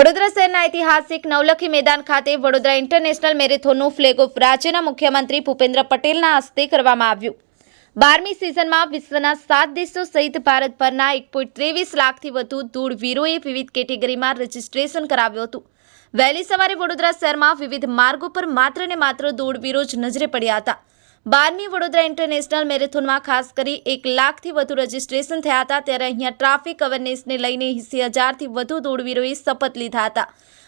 વડોદરા શહેરના ઐતિહાસિક નવલખી મેદાન ખાતે વડોદરા ઇન્ટરનેશનલ મેરેથોનનું ફ્લેગ ઓફ રાજ્યના મુખ્યમંત્રી ભૂપેન્દ્ર પટેલના હસ્તે કરવામાં આવ્યું। 12મી સિઝનમાં વિશ્વના 7 દેશો સહિત ભારતભરના 1.23 લાખથી વધુ દોડવીરોએ વિવિધ કેટેગરીમાં રજીસ્ટ્રેશન કરાવ્યું હતું। વહેલી સવારે વડોદરા શહેરમાં વિવિધ માર્ગો પર માત્ર ને માત્ર દોડવીરો જ નજરે પડ્યા હતા। 12મી વડોદરા ઇન્ટરનેશનલ મેરેથોનમાં ખાસ કરી 1 લાખથી વધુ રજીસ્ટ્રેશન થયા હતા। ત્યારે અહીંયા ટ્રાફિક અવેરનેસને લઈને 80,000થી વધુ દોડવીરોએ શપથ લીધા હતા।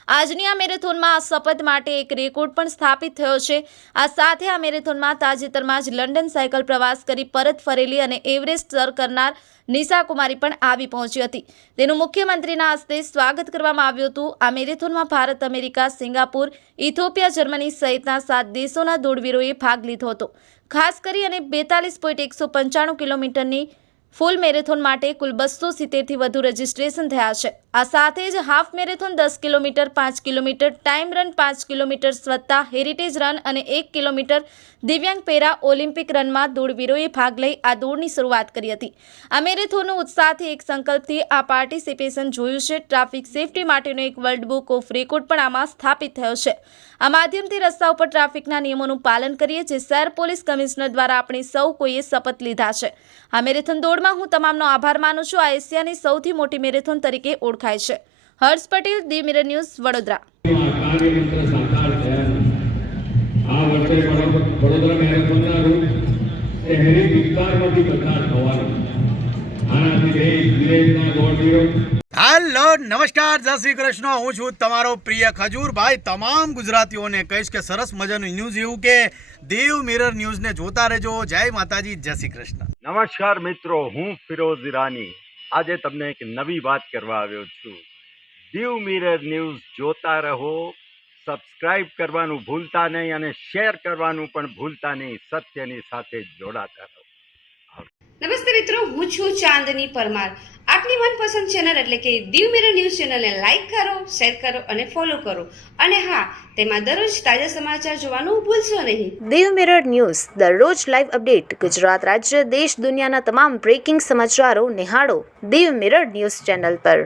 આજની આ મેરેથોનમાં આ શપથ માટે એક રેકોર્ડ પણ સ્થાપિત થયો છે। આ સાથે આ મેરેથોનમાં તાજેતરમાં જ લંડન સાયકલ પ્રવાસ કરી પરત ફરેલી અને એવરેસ્ટ સર કરનાર નિશા કુમારી પણ આવી પહોંચી હતી। તેનું મુખ્યમંત્રીના હસ્તે સ્વાગત કરવામાં આવ્યું હતું। આ મેરેથોનમાં Bharat, America, Singapore, Ethiopia, Germany સહિતના 7 દેશોના દોડવીરોએ ભાગ લીધો હતો। ખાસ કરી અને 42.195 કિલોમીટરની ફૂલ મેરેથોન માટે કુલ 270થી વધુ રજીસ્ટ્રેશન થયા છે। આ સાથે જ half marathon 10 kilometre, 5 kilometre, time run 5 kilometre સ્વચ્છતા હેરિટેજ રન અને 1 કિલોમીટર દિવ્યાંગ પેરા ઓલિમ્પિક રનમાં દોડવીરોએ ભાગ લઈ આ દોડની શરૂઆત કરી હતી। આ મેરેથોનનું ઉત્સાહથી એક સંકલ્પથી આ પાર્ટિસિપેશન જોયું છે। ટ્રાફિક સેફટી માટેનો એક વર્લ્ડ બુક ઓફ રેકોર્ડ પણ આમાં સ્થાપિત થયો છે। આ માધ્યમથી રસ્તા ઉપર ટ્રાફિકના નિયમોનું પાલન કરીએ, જે શહેર પોલીસ કમિશનર દ્વારા આપણે સૌ કોઈએ શપથ લીધા છે। આ મેરેથોન દોડમાં હું તમામનો આભાર માનું છું। આ એશિયાની સૌથી મોટી મેરેથોન તરીકે ઓળખાય છે। હર્ષ પટેલ, દી મિરર ન્યૂઝ, વડોદરા। આ વર્ષે વડોદરા મેરેથોનના રૂટ શહેરી વિસ્તારમાંથી પસાર થવાનો આનાથી દેશ વિદેશના દોડવીરો। હેલો, નમસ્કાર, જય શ્રી કૃષ્ણ। હું છું તમારો પ્રિય ખજૂરભાઈ। તમામ ગુજરાતીઓને કહીશ કે સરસ મજાનું ન્યૂઝ એવું કે દેવ મિરર ન્યૂઝને જોતા રહેજો। જય માતાજી, જય શ્રી કૃષ્ણ। નમસ્કાર મિત્રો, હું ફિરોઝ ઈરાની આજે તમને એક નવી વાત કરવા આવ્યો છું। દેવ મિરર ન્યૂઝ જોતા રહો, સબસ્ક્રાઇબ કરવાનું ભૂલતા નહીં અને શેર કરવાનું પણ ભૂલતા નહીં। સત્યની સાથે જોડાતા રહો। નમસ્તે મિત્રો, હું છું ચાંદની પરમાર। આપની મનપસંદ ચેનલ એટલે કે દીવ મિરર ન્યૂઝ ચેનલને લાઈક કરો, શેર કરો અને ફોલો કરો। અને હા, તેમાં દરરોજ તાજા સમાચાર જોવાનું ભૂલશો નહીં। દીવ મિરર ન્યૂઝ દરરોજ લાઈવ અપડેટ, ગુજરાત રાજ્ય, દેશ દુનિયાના તમામ બ્રેકિંગ સમાચારો નિહાળો દીવ મિરર ન્યૂઝ ચેનલ પર।